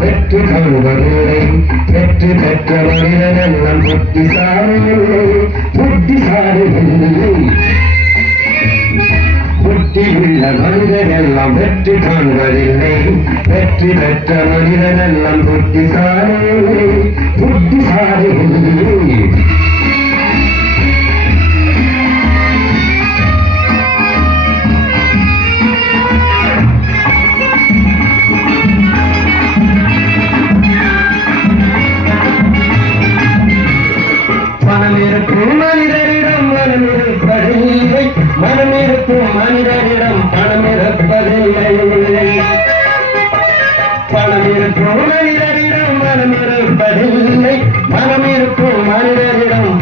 பெற்று கழுவரே பெற்று பெற்ற மனிதனெல்லாம் புத்திசாரே புத்திசாரி இல்லை புத்தி உள்ள மனிதனெல்லாம் வெற்றி காண்பதில்லை வெற்றி பெற்ற மனிதனெல்லாம் புத்திசாரே புத்திசாரி இல்லை மனமிருக்கும் மனம் மனிதரிடம் பணம் இருப்பதில்லை பணம் இருக்கும் மனிதரிடம் மனமிருப்பதில்லை மனமிருக்கும் மனம் மனிதரிடம்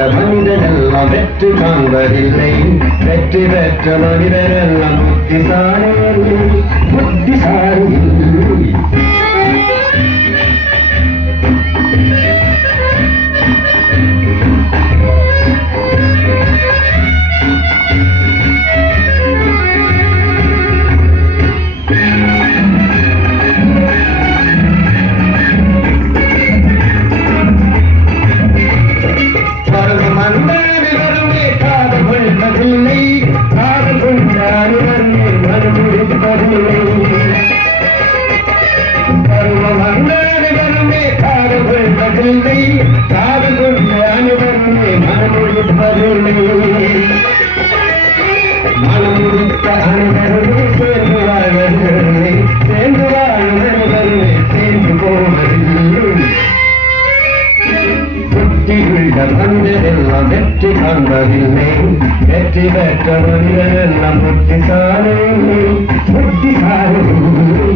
புத்தியுள்ள மனிதனெல்லாம் வெற்றி காண்பதில்லை வெற்றி பெற்ற மனிதனெல்லாம் புத்திசாலி புத்திசாலி கொள்வதில்லை காது கொண்டாது வருமே மறுமுடிப்பதில்லை மனம் அனைவருமே சேர்ந்து வாழ்வதில்லை. சேர்ந்து வாழும் அனைவருமே சேர்ந்து போவதில்லை. புத்தியுள்ள மனிதரெல்லாம் வெற்றி காண்பதில்லை. வெற்றி பெற்ற மனிதரெல்லாம் புத்திசாலை. புத்திசாலை.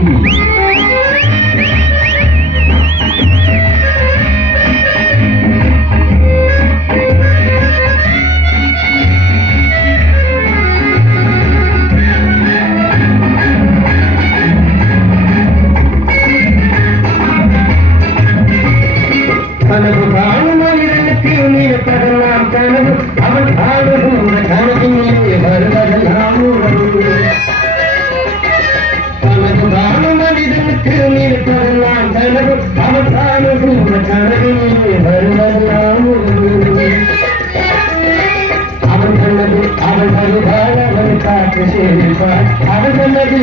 அவன் சொன்னது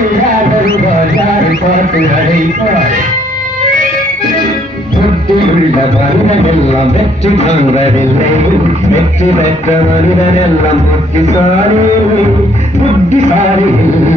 யாரை பார்த்து அழைப்பார் புத்தியுள்ள மனிதனெல்லாம் வெற்றி காண்பதில்லை வெற்றி பெற்ற மனிதனெல்லாம் புத்திசாலி புத்திசாலி இல்லை